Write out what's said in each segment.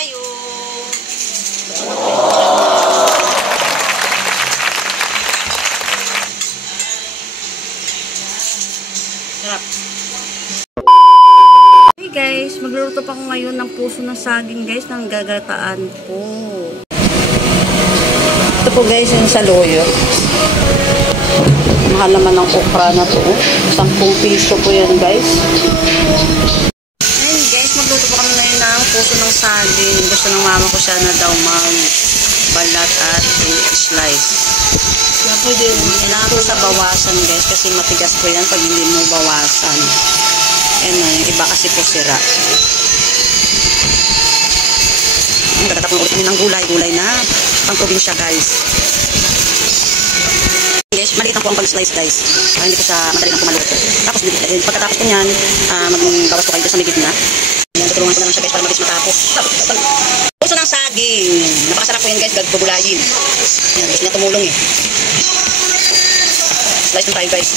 tayo. Sarap. Hey guys, magluluto pa ako ngayon ng puso ng saging guys, ng gagataan po. Ito po guys yung saluyo. Mahal naman ng okra na to. 10 piso po yan guys. Ayun guys, magluto po kami ngayon ng puso ng saging. Gusto ng mama ko siya na daw magbalat at i-slice. Kailangan po sa bawasan guys kasi matigas po yan pag hindi mo bawasan. Ayun na, yung iba kasi po sira. Magtatapon ulit kami ng gulay na pang-probinsya guys. Guys, maliit lang po ang pag-slice guys. Hindi po siya madali lang po maluto. Tapos pagkatapos po niyan, magbawas po kayo sa may gitna. Ayan, tutulungan ko na lang siya guys para mabilis matapos. Puso ng saging. Napakasarap po yan guys, gagugulayin. Ayan, gusto niya tumulong eh. Slice na tayo guys.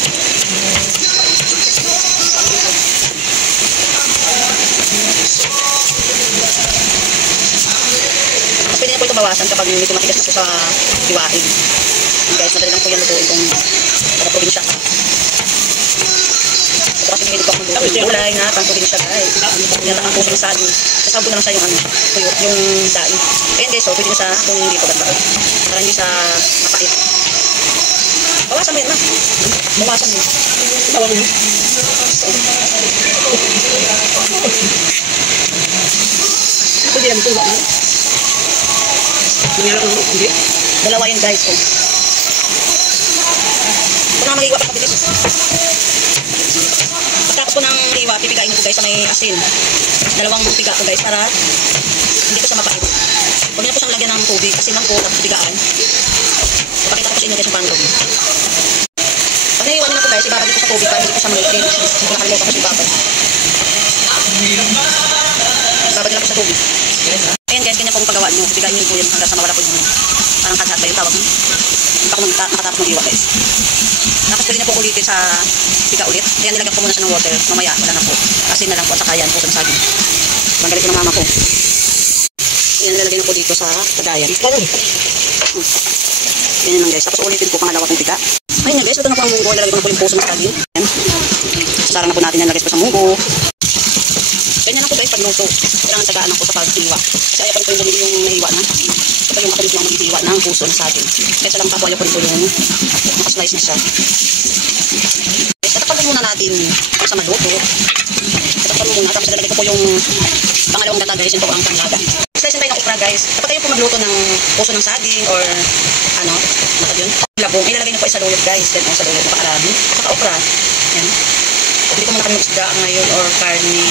Pwede na po ito bawasan kapag medyo matigas na po sa hiwain. Guys, madali lang po yan lutuin kung probinsya ka. Ito kasi medyo pa akong gulay na pang-probinsya guys. Yan ang puso ng saging. Sasabog na lang siya yung daing. Ayan guys, so pwede na siya kung hindi po ganda. Para hindi siya mapait. Bawasan mo yan na. Bawasan mo. Bawasan mo. Pwede yan ito. Hindi. Dalawa yan guys. Ito na mag-iwa pa kabilis. Pagkatapos po ng iwa, pipigain nyo po guys sa may asin. 2 piga po guys para hindi po siya mapait. Huwag nyo po siyang lagyan ng tubig kasi lang po tapos pigaan. Pakita ko sa inyo guys yung panggabi. Pag naiwan nyo na po guys, ibabad nyo po sa tubig para hindi po siya malitin. Hindi po nakalimutan ko siya ibabad. Ibabad nyo lang po sa tubig. Ayan guys, ganyan po ang paggawa nyo. Pipigain nyo po yan hanggang sa mawala po yung parang kadhat ba yung tawag nyo. Hindi pa ako nakatapos ng iwa guys. Tapos pwede niya po ulitin sa piga ulit. Ayan, nilagyan ko muna siya ng water. Mamaya, wala na po. Asin na lang po at saka yan po sa saging. Banggalit ko ng mama ko. Ayan, nilalagay na po dito sa kagayan. Ganyan lang guys. Tapos ulitin po pangalawa kong piga. Ayun na guys, ito na po ang munggo. Nilalagay ko na po yung puso ng saging. Ayan. Sarang na po natin yan. Lagay po sa munggo. Ganyan lang po guys, pagluto. Kailangan tagaan lang po sa pag-iwa. Kasi ayaw pa rin po yung bumili yung naiwa na. Ito yung makalis lang mag-iwa ng puso ng saging. Kaya lang po ayaw pa rin po yung makaslice na siya. Tatapan muna natin kung sa maluto. Tatapan muna. Tapos nalagay ko po yung pangalawang gata guys. Ito po ang panglaga. Slice tayo ng okra guys. Kapag kayo po magluto ng puso ng saging or ano, matag yun. Labong. Ilalagay niyo po sa luyot guys. Yan o sa luyot. Napakarami. Saka okra. Yan. Hindi ko muna kami magsda ngayon or karne.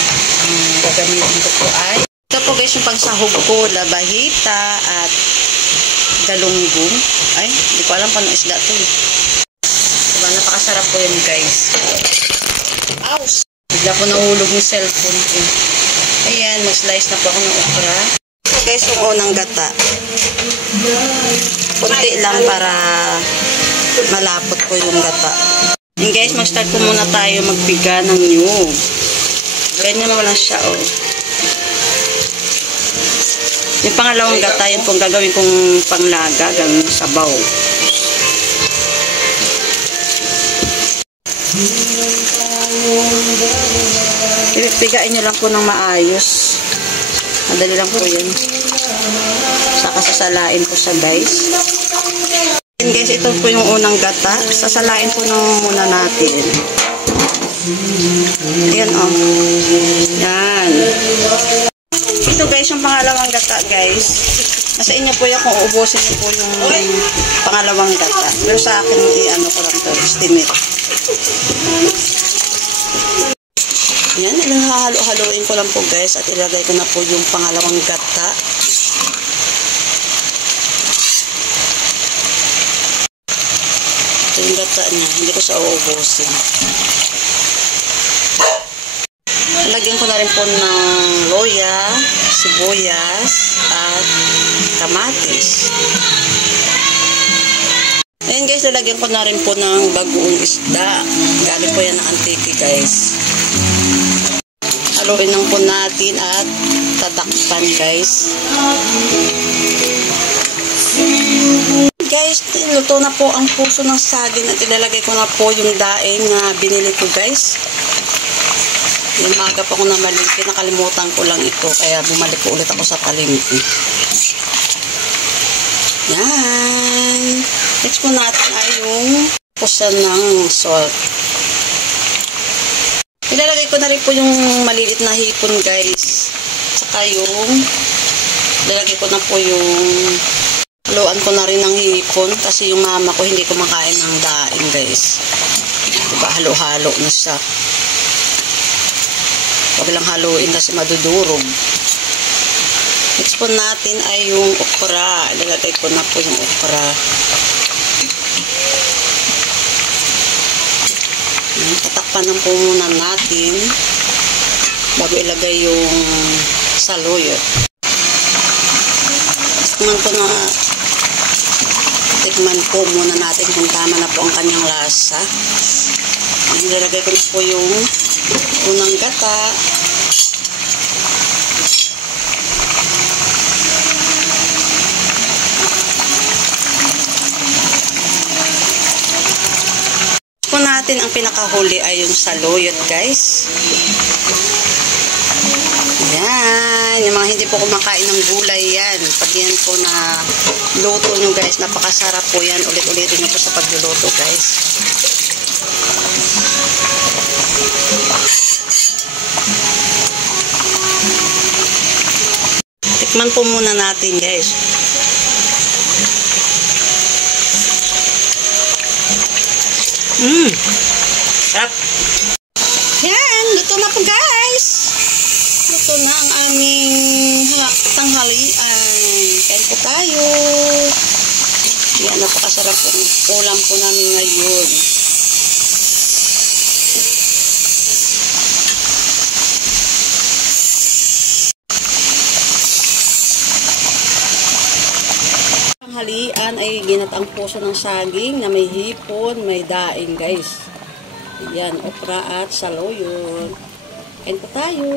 Ang gagamitin ko po ay ito po guys yung pagsahog ko. Labahita at galunggong. Ay, hindi ko alam kung anong isda ito. Diba, napakasarap po yun guys. Ows! Bigla po nahulog yung cellphone ko. Ayan, mag-slice na po ako ng okra. So guys, yung unang gata. Kunti lang para malapot po yung gata. And guys, mag-start po muna tayo magpiga ng nyug. Ganyan naman lang siya, oh. Yung pangalawang gata, yun pong gagawin kong panglaga, gawin sabaw. Pigain nyo lang po ng maayos. Madali lang po yun. Saka sasalain po siya guys. And guys, ito po yung unang gata. Sasalain po muna natin. Ayan o. Yan. Ito guys, yung pangalawang gata guys. Nasa inyo po yung kung uubusin nyo po yung pangalawang gata. Pero sa akin, i-ano ko lang ito, estimate. Yan, halo-haloin ko lang po guys at ilagay ko na po yung pangalawang gata. Ito yung gata niya, hindi ko siya uubusin. Lagyan ko na rin po ng loya, sibuyas, at kamatis. Ayan guys, lalagyan ko na rin po ng bagoong isda. Galing po yan ng Antique guys. Haluin lang po natin at tatakpan guys. Guys, luto na po ang puso ng saging at ilalagay ko na po yung daing na binili ko guys. Yung maga pa ko na malingki, nakalimutan ko lang ito kaya bumalik ko ulit ako sa palengke. Yan. Next po natin ay yung pusa ng salt. Ilalagay ko na rin po yung maliit na hipon guys. Saka yung ilalagay ko na po yung haluan ko na rin ng hipon kasi yung mama ko hindi kumakain ng daing guys. Diba halo-halo na siya. Huwag lang haluin kasi madudurog. Next po natin ay yung okra. Ilalagay ko na po yung okra. Tatakpan lang po muna natin bago ilagay yung saluyot. Tikman po muna natin kung tama na po ang kanyang lasa. Ilalagay ko na po yung unang gata. Po natin ang pinakahuli ay yung saluyot guys. Yan, yung mga hindi po kumakain ng gulay yan. Pag yan po na luto nyo guys, napakasarap po yan. Ulit-ulitin nyo po sa pagluluto guys. Tikman po muna natin guys. Sarap. Yan, luto na po guys. Luto na ang aming tanghalian. Kain po tayo. Yan, napakasarap po ang ulam po namin ngayon. Tanghalian ay ginataang puso ng saging na may hipon, may daing guys. Yan, okra at saluyot. Kain po tayo.